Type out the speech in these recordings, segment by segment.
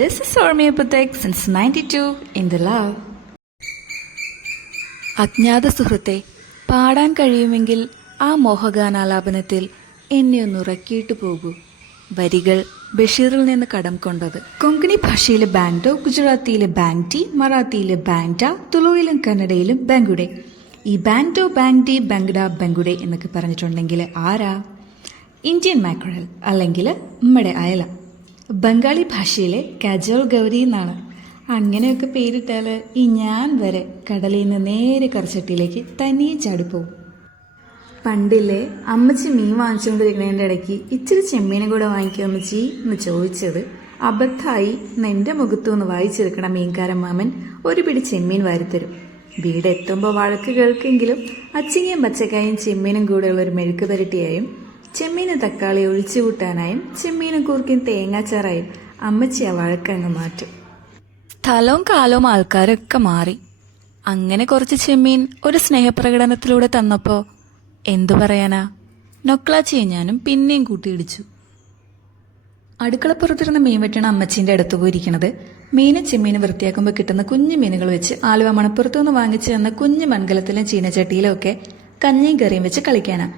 This is Sormia Patek since 92 in the love. അജ്ഞാത സുഹൃത്തെ, പാടാൻ കഴിയുമെങ്കിൽ ആ മോഹഗാനാലാപനത്തിൽ എന്നെ ഒന്ന് ഉറക്കിയിട്ട് പോകൂ. വരികൾ ബഷീറിൽ നിന്ന് കടം കൊണ്ടത്. കൊങ്കണി ഭാഷയിലെ ബാങ്ഡോ, ഗുജറാത്തിയിലെ ബാങ്ടി, മറാത്തിയിലെ ബാങ്ഡ, തുളുവിലും കന്നഡയിലും ബംഗുഡെ. ഈ ബാങ്ഡോ, ബാങ്ടി, ബംഗഡ, ബംഗുഡെ എന്നൊക്കെ പറഞ്ഞിട്ടുണ്ടെങ്കിൽ ആരാ? ഇന്ത്യൻ മാക്രൽ അല്ലെങ്കിൽ നമ്മുടെ അയല. ബംഗാളി ഭാഷയിലെ കജോൾ ഗൗരി എന്നാണ്. അങ്ങനെയൊക്കെ പേരിട്ടാൽ ഈ ഞാൻ വരെ കടലിൽ നിന്ന് നേരെ കറച്ചട്ടിയിലേക്ക് തനിയെ ചാടിപ്പോവും. പണ്ടില്ലേ അമ്മച്ചി മീൻ വാങ്ങിച്ചുകൊണ്ടിരിക്കുന്നതിൻ്റെ ഇടയ്ക്ക് ഇച്ചിരി ചെമ്മീനും കൂടെ വാങ്ങിക്കുക അമ്മച്ചി എന്ന് ചോദിച്ചത് അബദ്ധമായി എൻ്റെ മുഖത്തുനിന്ന് വായിച്ചെടുക്കണ മീൻകാരൻ മാമൻ ഒരു പിടി ചെമ്മീൻ വാരിത്തരും. വീടെത്തുമ്പോൾ വഴക്ക് കേൾക്കെങ്കിലും അച്ചിങ്ങയും പച്ചക്കായും ചെമ്മീനും കൂടെയുള്ള ഒരു മെഴുക്ക് പുരട്ടിയായും ചെമ്മീനും തക്കാളി ഒഴിച്ചു കൂട്ടാനായും ചെമ്മീനും കൂർക്കും തേങ്ങാച്ചാറായും അമ്മച്ചി ആ വഴക്കങ്ങ് മാറ്റും. സ്ഥലവും കാലവും ആൾക്കാരൊക്കെ മാറി. അങ്ങനെ കുറച്ച് ചെമ്മീൻ ഒരു സ്നേഹപ്രകടനത്തിലൂടെ തന്നപ്പോ എന്തു പറയാനാ, നൊക്ലാച്ചിയെ ഞാനും പിന്നെയും കൂട്ടിയിടിച്ചു. അടുക്കളപ്പുറത്തിരുന്ന് മീൻ വെട്ടണ അമ്മച്ചീൻ്റെ അടുത്ത് പോയിരിക്കണത് മീനും ചെമ്മീനും വൃത്തിയാക്കുമ്പോൾ കിട്ടുന്ന കുഞ്ഞു മീനുകൾ വെച്ച് ആലുവ മണപ്പുറത്തുനിന്ന് വാങ്ങിച്ചു തന്ന കുഞ്ഞു മൺകലത്തിലും ചീനച്ചട്ടിയിലും ഒക്കെ കഞ്ഞിയും കറിയും വെച്ച് കളിക്കാനാ.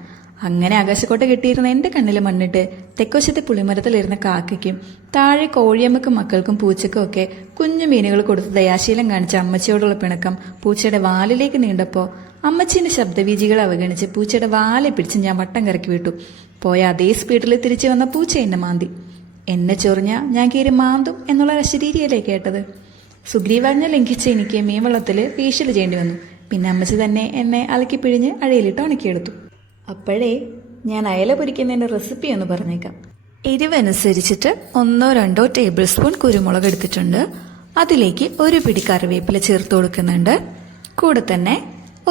അങ്ങനെ ആകാശക്കോട്ട കെട്ടിയിരുന്ന എന്റെ കണ്ണിൽ മണ്ണിട്ട് തെക്കോശത്തെ പുളിമരത്തിലിരുന്ന കാക്കയ്ക്കും താഴെ കോഴിയമ്മക്കും മക്കൾക്കും പൂച്ചക്കും ഒക്കെ കുഞ്ഞു മീനുകൾ കൊടുത്ത് ദയാശീലം കാണിച്ച അമ്മച്ചിയോടുള്ള പിണക്കം പൂച്ചയുടെ വാലിലേക്ക് നീണ്ടപ്പോൾ അമ്മച്ചീന്റെ ശബ്ദവീജികളെ അവഗണിച്ച് പൂച്ചയുടെ വാലെ പിടിച്ച് ഞാൻ വട്ടം കറക്കി വിട്ടു. പോയ അതേ സ്പീഡിൽ തിരിച്ചു വന്ന പൂച്ച എന്നെ മാന്തി. എന്നെ ചൊറിഞ്ഞ ഞാൻ കീറി മാന്തും എന്നുള്ള അശരീരിയല്ലേ കേട്ടത്. സുഗ്രീവാജ്ഞ ലംഘിച്ച് എനിക്ക് മീൻവെള്ളത്തിൽ വീശൽ ചെയ്യേണ്ടി വന്നു. പിന്നെ അമ്മച്ചി തന്നെ എന്നെ അലക്കി പിഴിഞ്ഞ് അഴയിലിട്ട് ഉണക്കിയെടുത്തു. അപ്പോഴേ ഞാൻ അയല പൊരിക്കുന്നതിൻ്റെ റെസിപ്പി ഒന്ന് പറഞ്ഞേക്കാം. എരിവനുസരിച്ചിട്ട് 1-2 ടേബിൾ സ്പൂൺ കുരുമുളക് എടുത്തിട്ടുണ്ട്. അതിലേക്ക് ഒരു പിടി കറിവേപ്പില ചേർത്ത് കൊടുക്കുന്നുണ്ട്. കൂടെ തന്നെ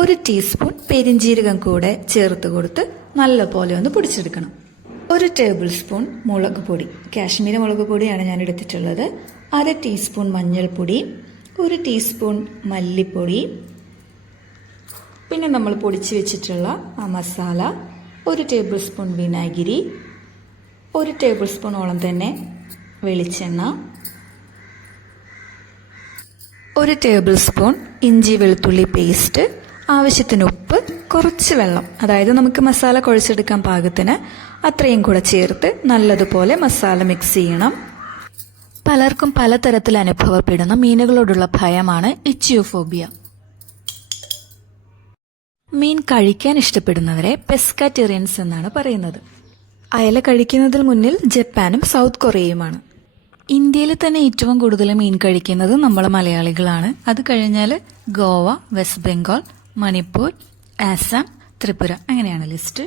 1 ടീസ്പൂൺ പെരിഞ്ജീരകം കൂടെ ചേർത്ത് കൊടുത്ത് നല്ലപോലെ ഒന്ന് പൊടിച്ചെടുക്കണം. 1 ടേബിൾ സ്പൂൺ മുളക് പൊടി, കാശ്മീരി മുളക് പൊടിയാണ് ഞാൻ എടുത്തിട്ടുള്ളത്. 1/2 ടീസ്പൂൺ മഞ്ഞൾപ്പൊടി, 1 ടീസ്പൂൺ മല്ലിപ്പൊടി, പിന്നെ നമ്മൾ പൊടിച്ച് വെച്ചിട്ടുള്ള ആ മസാല, 1 ടേബിൾ സ്പൂൺ വിനാഗിരി, 1 ടേബിൾ സ്പൂണോളം തന്നെ വെളിച്ചെണ്ണ, 1 ടേബിൾ സ്പൂൺ ഇഞ്ചി വെളുത്തുള്ളി പേസ്റ്റ്, ആവശ്യത്തിന് ഉപ്പ്, കുറച്ച് വെള്ളം, അതായത് നമുക്ക് മസാല കുഴച്ചെടുക്കാൻ പാകത്തിന് അത്രയും കൂടെ ചേർത്ത് നല്ലതുപോലെ മസാല മിക്സ് ചെയ്യണം. പലർക്കും പലതരത്തിൽ അനുഭവപ്പെടുന്ന മീനുകളോടുള്ള ഭയമാണ് ഇച്ചിയോഫോബിയ. മീൻ കഴിക്കാൻ ഇഷ്ടപ്പെടുന്നവരെ പെസ്കാറ്റേറിയൻസ് എന്നാണ് പറയുന്നത്. അയല കഴിക്കുന്നതിൽ മുന്നിൽ ജപ്പാനും സൗത്ത് കൊറിയയുമാണ്. ഇന്ത്യയിൽ തന്നെ ഏറ്റവും കൂടുതൽ മീൻ കഴിക്കുന്നത് നമ്മൾ മലയാളികളാണ്. അത് കഴിഞ്ഞാൽ ഗോവ, വെസ്റ്റ് ബംഗാൾ, മണിപ്പൂർ, ആസാം, ത്രിപുര, അങ്ങനെയാണ് ലിസ്റ്റ്.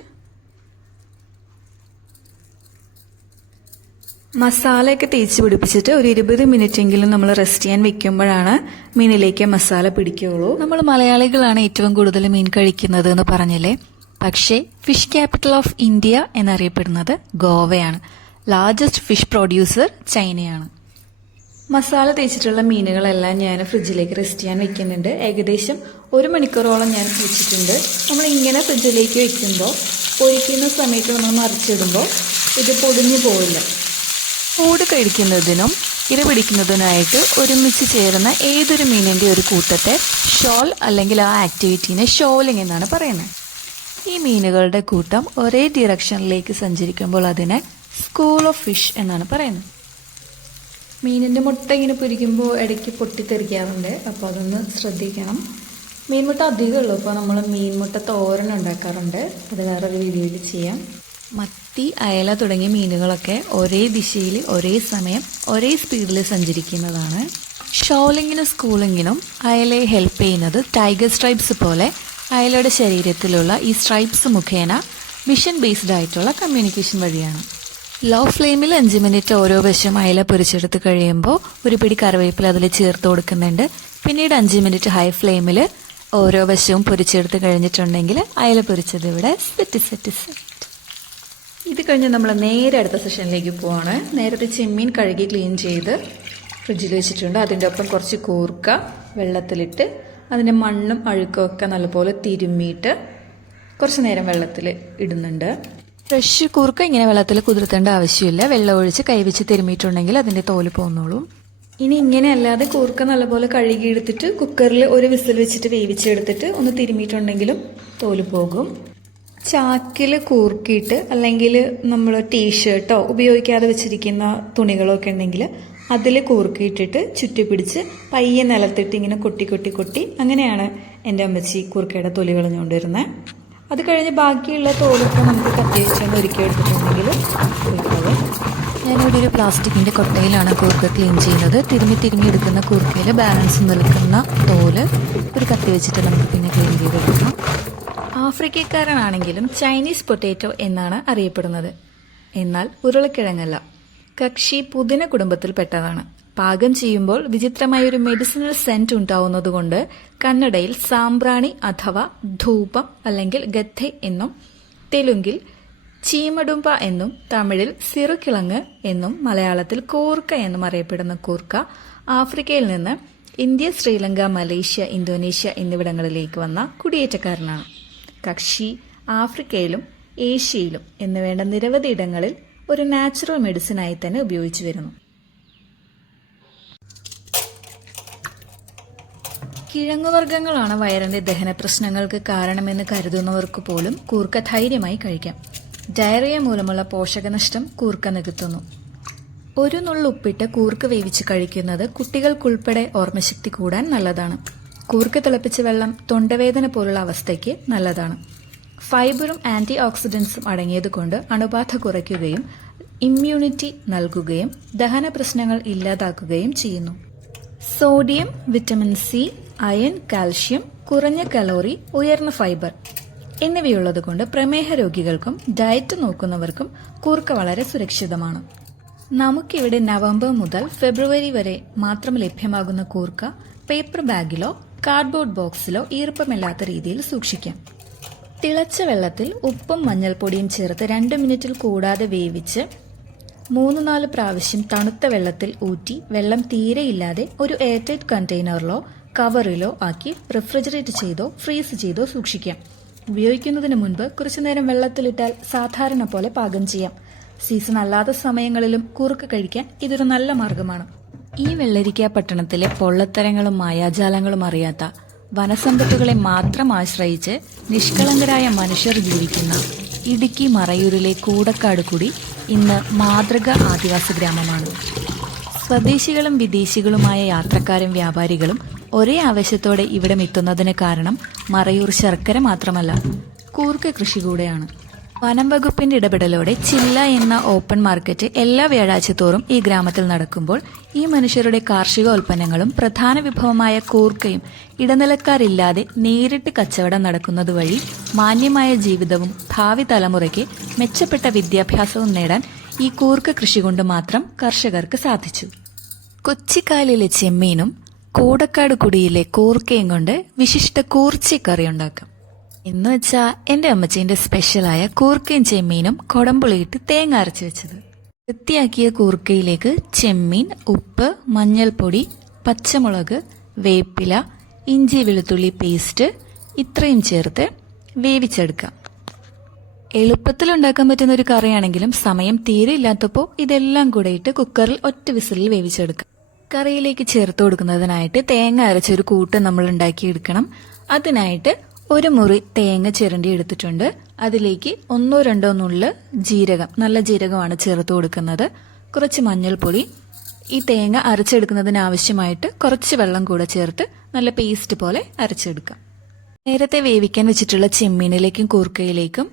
മസാലയൊക്കെ തേച്ച് പിടിപ്പിച്ചിട്ട് ഒരു 20 മിനിറ്റ് എങ്കിലും നമ്മൾ റെസ്റ്റ് ചെയ്യാൻ വെക്കുമ്പോഴാണ് മീനിലേക്ക് മസാല പിടിക്കുകയുള്ളൂ. നമ്മൾ മലയാളികളാണ് ഏറ്റവും കൂടുതൽ മീൻ കഴിക്കുന്നത് എന്ന് പറഞ്ഞില്ലേ, പക്ഷേ ഫിഷ് ക്യാപിറ്റൽ ഓഫ് ഇന്ത്യ എന്നറിയപ്പെടുന്നത് ഗോവയാണ്. ലാർജസ്റ്റ് ഫിഷ് പ്രൊഡ്യൂസർ ചൈനയാണ്. മസാല തേച്ചിട്ടുള്ള മീനുകളെല്ലാം ഞാൻ ഫ്രിഡ്ജിലേക്ക് റെസ്റ്റ് ചെയ്യാൻ വെക്കുന്നുണ്ട്. ഏകദേശം 1 മണിക്കൂറോളം ഞാൻ വെച്ചിട്ടുണ്ട്. നമ്മൾ ഇങ്ങനെ ഫ്രിഡ്ജിലേക്ക് വെക്കുമ്പോൾ പൊരിക്കുന്ന സമയത്ത് നമ്മൾ മറിച്ചിടുമ്പോൾ ഇത് പൊടിഞ്ഞു പോവില്ല. കൂട് കഴിക്കുന്നതിനും ഇര പിടിക്കുന്നതിനായിട്ട് ഒരുമിച്ച് ചേരുന്ന ഏതൊരു മീനിൻ്റെ ഒരു കൂട്ടത്തെ ഷോൾ അല്ലെങ്കിൽ ആ ആക്ടിവിറ്റീനെ ഷോളിംഗ് എന്നാണ് പറയുന്നത്. ഈ മീനുകളുടെ കൂട്ടം ഒരേ ഡിറക്ഷനിലേക്ക് സഞ്ചരിക്കുമ്പോൾ അതിനെ സ്കൂൾ ഓഫ് ഫിഷ് എന്നാണ് പറയുന്നത്. മീനിൻ്റെ മുട്ട ഇങ്ങനെ പൊരിക്കുമ്പോൾ ഇടയ്ക്ക് പൊട്ടിത്തെറിക്കാറുണ്ട്, അപ്പോൾ അതൊന്ന് ശ്രദ്ധിക്കണം. മീൻമുട്ട അധികമുള്ളൂ, അപ്പോൾ നമ്മൾ മീൻമുട്ട തോരൻ ഉണ്ടാക്കാറുണ്ട്. അത് വേറൊരു വീഡിയോയിൽ ചെയ്യാം. മത്തി, അയല തുടങ്ങിയ മീനുകളൊക്കെ ഒരേ ദിശയിൽ ഒരേ സമയം ഒരേ സ്പീഡിൽ സഞ്ചരിക്കുന്നതാണ്. ഷോളിങ്ങിനും സ്കൂളിങ്ങിനും അയലയെ ഹെൽപ്പ് ചെയ്യുന്നത് ടൈഗർ സ്ട്രൈപ്സ് പോലെ അയലയുടെ ശരീരത്തിലുള്ള ഈ സ്ട്രൈപ്സ് മുഖേന വിഷൻ ബേസ്ഡ് ആയിട്ടുള്ള കമ്മ്യൂണിക്കേഷൻ വഴിയാണ്. ലോ ഫ്ലെയിമിൽ 5 മിനിറ്റ് ഓരോ വശം അയല പൊരിച്ചെടുത്ത് കഴിയുമ്പോൾ ഒരു പിടി കറിവേപ്പില അതിൽ ചേർത്ത് കൊടുക്കുന്നുണ്ട്. പിന്നീട് 5 മിനിറ്റ് ഹൈ ഫ്ലെയിമിൽ ഓരോ വശവും പൊരിച്ചെടുത്ത് കഴിഞ്ഞിട്ടുണ്ടെങ്കിൽ അയല പൊരിച്ചത് ഇവിടെ സെറ്റ്. ഇത് കഴിഞ്ഞ് നമ്മൾ നേരെ അടുത്ത സെഷനിലേക്ക് പോവാണ്. നേരത്തെ ചെമ്മീൻ കഴുകി ക്ലീൻ ചെയ്ത് ഫ്രിഡ്ജിൽ വെച്ചിട്ടുണ്ട്. അതിൻ്റെ ഒപ്പം കുറച്ച് കൂർക്ക വെള്ളത്തിലിട്ട് അതിൻ്റെ മണ്ണും അഴുക്കും ഒക്കെ നല്ലപോലെ തിരുമ്മിയിട്ട് കുറച്ച് നേരം വെള്ളത്തിൽ ഇടുന്നുണ്ട്. ഫ്രഷ് കൂർക്ക ഇങ്ങനെ വെള്ളത്തിൽ കുതിർത്തേണ്ട ആവശ്യമില്ല. വെള്ളം ഒഴിച്ച് കൈവച്ച് തിരുമ്മിയിട്ടുണ്ടെങ്കിൽ അതിൻ്റെ തോല് പോന്നോളും. ഇനി ഇങ്ങനെ അല്ലാതെ കൂർക്ക നല്ലപോലെ കഴുകിയെടുത്തിട്ട് കുക്കറിൽ ഒരു വിസിൽ വെച്ചിട്ട് വേവിച്ചെടുത്തിട്ട് ഒന്ന് തിരുമിയിട്ടുണ്ടെങ്കിലും തോല് പോകും. ചാക്കിൽ കൂർക്കിയിട്ട് അല്ലെങ്കിൽ നമ്മൾ ടീഷർട്ടോ ഉപയോഗിക്കാതെ വെച്ചിരിക്കുന്ന തുണികളോ ഒക്കെ ഉണ്ടെങ്കിൽ അതിൽ കൂർക്കിയിട്ടിട്ട് ചുറ്റി പിടിച്ച് പയ്യെ നിലത്തിട്ട് ഇങ്ങനെ കൊട്ടി കൊട്ടി കൊട്ടി അങ്ങനെയാണ് എൻ്റെ അമ്മച്ചി കൂർക്കയുടെ തൊലി കളഞ്ഞുകൊണ്ടിരുന്നത്. അത് കഴിഞ്ഞ് ബാക്കിയുള്ള തോലൊക്കെ നമുക്ക് കത്തി വെച്ചുകൊണ്ട് ഒരുക്കി എടുത്തിട്ടുണ്ടെങ്കിൽ കുഴപ്പമില്ല. ഞാനിവിടെ ഒരു പ്ലാസ്റ്റിക്കിൻ്റെ കൊട്ടയിലാണ് കൂർക്ക ക്ലീൻ ചെയ്യുന്നത്. തിരുമ്മി എടുക്കുന്ന കൂർക്കയിൽ ബാലൻസ് നിൽക്കുന്ന തോല് ഒരു കത്തി വെച്ചിട്ട് നമുക്ക് പിന്നെ ക്ലീൻ ചെയ്തെടുക്കാം. ആഫ്രിക്കക്കാരനാണെങ്കിലും ചൈനീസ് പൊട്ടാറ്റോ എന്നാണ് അറിയപ്പെടുന്നത്. എന്നാൽ ഉരുളക്കിഴങ്ങല്ല. കക്ഷി പുതിന കുടുംബത്തിൽപ്പെട്ടതാണ്. പാകം ചെയ്യുമ്പോൾ വിചിത്രമായ ഒരു മെഡിസിനൽ സെന്റ് ഉണ്ടാവുന്നതുകൊണ്ട് കന്നഡയിൽ സാമ്പ്രാണി അഥവാ ധൂപം അല്ലെങ്കിൽ ഗദ്ധെ എന്നും, തെലുങ്കിൽ ചീമടുമ്പ എന്നും, തമിഴിൽ സിറുകിളങ്ങ് എന്നും, മലയാളത്തിൽ കൂർക്ക എന്നും അറിയപ്പെടുന്ന കൂർക്ക ആഫ്രിക്കയിൽ നിന്ന് ഇന്ത്യ, ശ്രീലങ്ക, മലേഷ്യ, ഇന്തോനേഷ്യ എന്നിവിടങ്ങളിലേക്ക് വന്ന കുടിയേറ്റക്കാരനാണ്. കക്ഷി ആഫ്രിക്കയിലും ഏഷ്യയിലും എന്നുവേണ്ട നിരവധി ഇടങ്ങളിൽ ഒരു നാച്ചുറൽ മെഡിസിനായി തന്നെ ഉപയോഗിച്ചു വരുന്നു. കിഴങ്ങുവർഗ്ഗങ്ങളാണ് വയറിന്റെ ദഹന പ്രശ്നങ്ങൾക്ക് കാരണമെന്ന് കരുതുന്നവർക്ക് പോലും കൂർക്ക ധൈര്യമായി കഴിക്കാം. ഡയറിയ മൂലമുള്ള പോഷകനഷ്ടം കൂർക്ക നികത്തുന്നു. ഒരു നുള്ളു ഉപ്പിട്ട് കൂർക്ക വേവിച്ച് കഴിക്കുന്നത് കുട്ടികൾക്കുൾപ്പെടെ ഓർമ്മശക്തി കൂടാൻ നല്ലതാണ്. കൂർക്ക തിളപ്പിച്ച വെള്ളം തൊണ്ടവേദന പോലുള്ള അവസ്ഥയ്ക്ക് നല്ലതാണ്. ഫൈബറും ആന്റി ഓക്സിഡൻസും അടങ്ങിയതുകൊണ്ട് അണുബാധ കുറയ്ക്കുകയും ഇമ്മ്യൂണിറ്റി നൽകുകയും ദഹന പ്രശ്നങ്ങൾ ഇല്ലാതാക്കുകയും ചെയ്യുന്നു. Sodium, vitamin C, iron, calcium, കുറഞ്ഞ കലോറി, ഉയർന്ന ഫൈബർ എന്നിവയുള്ളതുകൊണ്ട് പ്രമേഹ രോഗികൾക്കും ഡയറ്റ് നോക്കുന്നവർക്കും കൂർക്ക വളരെ സുരക്ഷിതമാണ്. നമുക്കിവിടെ നവംബർ മുതൽ ഫെബ്രുവരി വരെ മാത്രം ലഭ്യമാകുന്ന കൂർക്ക പേപ്പർ ബാഗിലോ കാർഡ്ബോർഡ് ബോക്സിലോ ഈർപ്പമില്ലാത്ത രീതിയിൽ സൂക്ഷിക്കാം. തിളച്ച വെള്ളത്തിൽ ഉപ്പും മഞ്ഞൾപ്പൊടിയും ചേർത്ത് 2 മിനിറ്റിൽ കൂടാതെ വേവിച്ച് 3-4 പ്രാവശ്യം തണുത്ത വെള്ളത്തിൽ ഊറ്റി വെള്ളം തീരെയില്ലാതെ ഒരു എയർടൈറ്റ് കണ്ടെയ്നറിലോ കവറിലോ ആക്കി റെഫ്രിജറേറ്റ് ചെയ്തോ ഫ്രീസ് ചെയ്തോ സൂക്ഷിക്കാം. ഉപയോഗിക്കുന്നതിന് മുൻപ് കുറച്ചുനേരം വെള്ളത്തിലിട്ടാൽ സാധാരണ പോലെ പാകം ചെയ്യാം. സീസൺ അല്ലാത്ത സമയങ്ങളിലും കൂർക്ക കഴിക്കാൻ ഇതൊരു നല്ല മാർഗമാണ്. ഈ വെള്ളരിക്ക പട്ടണത്തിലെ പൊള്ളത്തരങ്ങളും മായാജാലങ്ങളും അറിയാത്ത വനസമ്പത്തുകളെ മാത്രം ആശ്രയിച്ച് നിഷ്കളങ്കരായ മനുഷ്യർ ജീവിക്കുന്ന ഇടുക്കി മറയൂരിലെ കൂടക്കാട് കുടി ഇന്ന് മാതൃക ആദിവാസി ഗ്രാമമാണ്. സ്വദേശികളും വിദേശികളുമായ യാത്രക്കാരും വ്യാപാരികളും ഒരേ ആവശ്യത്തോടെ ഇവിടം എത്തുന്നതിന് കാരണം മറയൂർ ശർക്കര മാത്രമല്ല, കൂർക്ക കൃഷി കൂടെയാണ്. വനം വകുപ്പിന്റെ ഇടപെടലോടെ ചില്ല എന്ന ഓപ്പൺ മാർക്കറ്റ് എല്ലാ വ്യാഴാഴ്ച തോറും ഈ ഗ്രാമത്തിൽ നടക്കുമ്പോൾ ഈ മനുഷ്യരുടെ കാർഷികോൽപ്പന്നങ്ങളും പ്രധാന വിഭവമായ കൂർക്കയും ഇടനിലക്കാരില്ലാതെ നേരിട്ട് കച്ചവടം നടക്കുന്നത് വഴി മാന്യമായ ജീവിതവും ഭാവി തലമുറയ്ക്ക് മെച്ചപ്പെട്ട വിദ്യാഭ്യാസവും നേടാൻ ഈ കൂർക്ക കൃഷി കൊണ്ട് മാത്രം കർഷകർക്ക് സാധിച്ചു. കൊച്ചിക്കാലിലെ ചെമ്മീനും കൂടക്കാട് കുടിയിലെ കൂർക്കയും കൊണ്ട് വിശിഷ്ട കൂർച്ചിക്കറി ഉണ്ടാക്കാം. എന്ന് വെച്ചാ എന്റെ അമ്മച്ചീന്റെ സ്പെഷ്യലായ കൂർക്കയും ചെമ്മീനും കൊടമ്പുളിയിട്ട് തേങ്ങ അരച്ചു വെച്ചത്. വൃത്തിയാക്കിയ കൂർക്കയിലേക്ക് ചെമ്മീൻ, ഉപ്പ്, മഞ്ഞൾപ്പൊടി, പച്ചമുളക്, വേപ്പില, ഇഞ്ചി വെളുത്തുള്ളി പേസ്റ്റ് ഇത്രയും ചേർത്ത് വേവിച്ചെടുക്കാം. എളുപ്പത്തിൽ ഉണ്ടാക്കാൻ പറ്റുന്ന ഒരു കറിയാണെങ്കിലും സമയം തീരെ ഇല്ലാത്തപ്പോൾ ഇതെല്ലാം കൂടെ ഇട്ട് കുക്കറിൽ ഒറ്റ വിസിലിൽ വേവിച്ചെടുക്കാം. കറിയിലേക്ക് ചേർത്ത് കൊടുക്കുന്നതിനായിട്ട് തേങ്ങ അരച്ചൊരു കൂട്ട് നമ്മൾ ഉണ്ടാക്കിയെടുക്കണം. അതിനായിട്ട് ഒരു മുറി തേങ്ങ ചിരണ്ടി എടുത്തിട്ടുണ്ട്. അതിലേക്ക് 1-2 നുള്ള് ജീരകം, നല്ല ജീരകമാണ് ചേർത്ത് കൊടുക്കുന്നത്. കുറച്ച് മഞ്ഞൾപ്പൊടി, ഈ തേങ്ങ അരച്ചെടുക്കുന്നതിന് ആവശ്യമായിട്ട് കുറച്ച് വെള്ളം കൂടെ ചേർത്ത് നല്ല പേസ്റ്റ് പോലെ അരച്ചെടുക്കാം. നേരത്തെ വേവിക്കാൻ വെച്ചിട്ടുള്ള ചെമ്മീനിലേക്കും കൂർക്കയിലേക്കും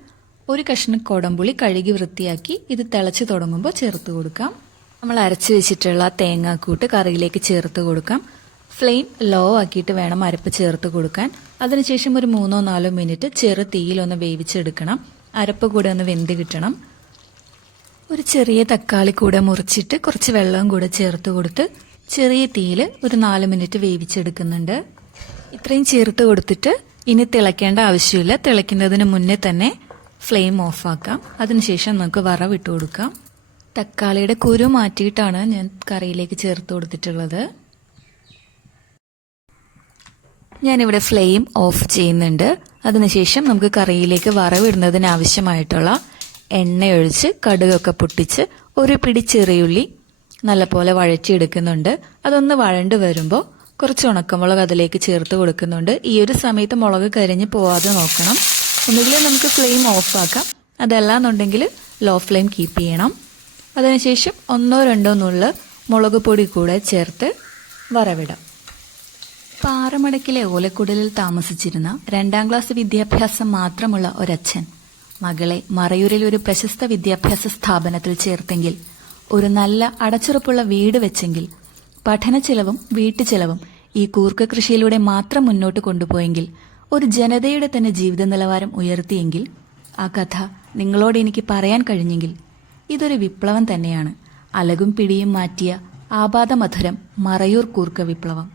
ഒരു കഷ്ണം കൊടമ്പുളി കഴുകി വൃത്തിയാക്കി ഇത് തിളച്ച് തുടങ്ങുമ്പോൾ ചേർത്ത് കൊടുക്കാം. നമ്മൾ അരച്ചു വെച്ചിട്ടുള്ള തേങ്ങാക്കൂട്ട് കറിയിലേക്ക് ചേർത്ത് കൊടുക്കാം. ഫ്ലെയിം ലോ ആക്കിയിട്ട് വേണം അരപ്പ് ചേർത്ത് കൊടുക്കാൻ. അതിനുശേഷം ഒരു 3-4 മിനിറ്റ് ചെറു തീയിലൊന്ന് വേവിച്ചെടുക്കണം. അരപ്പ് കൂടെ ഒന്ന് വെന്ത് കിട്ടണം. ഒരു ചെറിയ തക്കാളി കൂടെ മുറിച്ചിട്ട് കുറച്ച് വെള്ളം കൂടെ ചേർത്ത് കൊടുത്ത് ചെറിയ തീയിൽ ഒരു 4 മിനിറ്റ് വേവിച്ചെടുക്കുന്നുണ്ട്. ഇത്രയും ചേർത്ത് കൊടുത്തിട്ട് ഇനി തിളയ്ക്കേണ്ട ആവശ്യമില്ല. തിളയ്ക്കുന്നതിന് മുന്നേ തന്നെ ഫ്ലെയിം ഓഫാക്കാം. അതിനുശേഷം നമുക്ക് വറവിട്ട് കൊടുക്കാം. തക്കാളിയുടെ കുരു മാറ്റിയിട്ടാണ് ഞാൻ കറിയിലേക്ക് ചേർത്ത് കൊടുത്തിട്ടുള്ളത്. ഞാനിവിടെ ഫ്ലെയിം ഓഫ് ചെയ്യുന്നുണ്ട്. അതിനുശേഷം നമുക്ക് കറിയിലേക്ക് വറവിടുന്നതിന് ആവശ്യമായിട്ടുള്ള എണ്ണയൊഴിച്ച് കടുകൊക്കെ പൊട്ടിച്ച് ഒരു പിടി ചെറിയുള്ളി, നല്ലപോലെ വഴറ്റിയെടുക്കുന്നുണ്ട്. അതൊന്ന് വഴണ്ട് വരുമ്പോൾ കുറച്ച് ഉണക്കമുളക് അതിലേക്ക് ചേർത്ത് കൊടുക്കുന്നുണ്ട്. ഈ ഒരു സമയത്ത് മുളക് കരിഞ്ഞ് പോവാതെ നോക്കണം. ഒന്നുകിൽ നമുക്ക് ഫ്ലെയിം ഓഫ് ആക്കാം, അതല്ലാന്നുണ്ടെങ്കിൽ ലോ ഫ്ലെയിം കീപ്പ് ചെയ്യണം. അതിനുശേഷം 1-2 നുള്ള് മുളക് പൊടി കൂടെ ചേർത്ത് വറവിടാം. പാറമടക്കിലെ ഓലക്കുടലിൽ താമസിച്ചിരുന്ന 2ാം ക്ലാസ് വിദ്യാഭ്യാസം മാത്രമുള്ള ഒരച്ഛൻ മകളെ മറയൂരിൽ ഒരു പ്രശസ്ത വിദ്യാഭ്യാസ സ്ഥാപനത്തിൽ ചേർത്തെങ്കിൽ, ഒരു നല്ല അടച്ചുറപ്പുള്ള വീട് വെച്ചെങ്കിൽ, പഠന ചെലവും വീട്ടുചെലവും ഈ കൂർക്ക കൃഷിയിലൂടെ മാത്രം മുന്നോട്ട് കൊണ്ടുപോയെങ്കിൽ, ഒരു ജനതയുടെ തന്നെ ജീവിത നിലവാരം ഉയർത്തിയെങ്കിൽ, ആ കഥ നിങ്ങളോട് എനിക്ക് പറയാൻ കഴിഞ്ഞെങ്കിൽ ഇതൊരു വിപ്ലവം തന്നെയാണ്. അലകും പിടിയും മാറ്റിയ ആപാദമധുരം മറയൂർ കൂർക്ക വിപ്ലവം.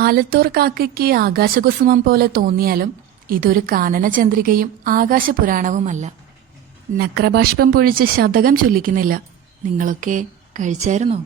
ആലത്തൂർ കാക്കയ്ക്ക് ആകാശകുസുമം പോലെ തോന്നിയാലും ഇതൊരു കാനനചന്ദ്രികയും ആകാശപുരാണവുമല്ല. നക്രബാഷ്പം പൊഴിച്ച് ശതകം ചൊല്ലിക്കുന്നില്ല. നിങ്ങളൊക്കെ കഴിച്ചായിരുന്നോ?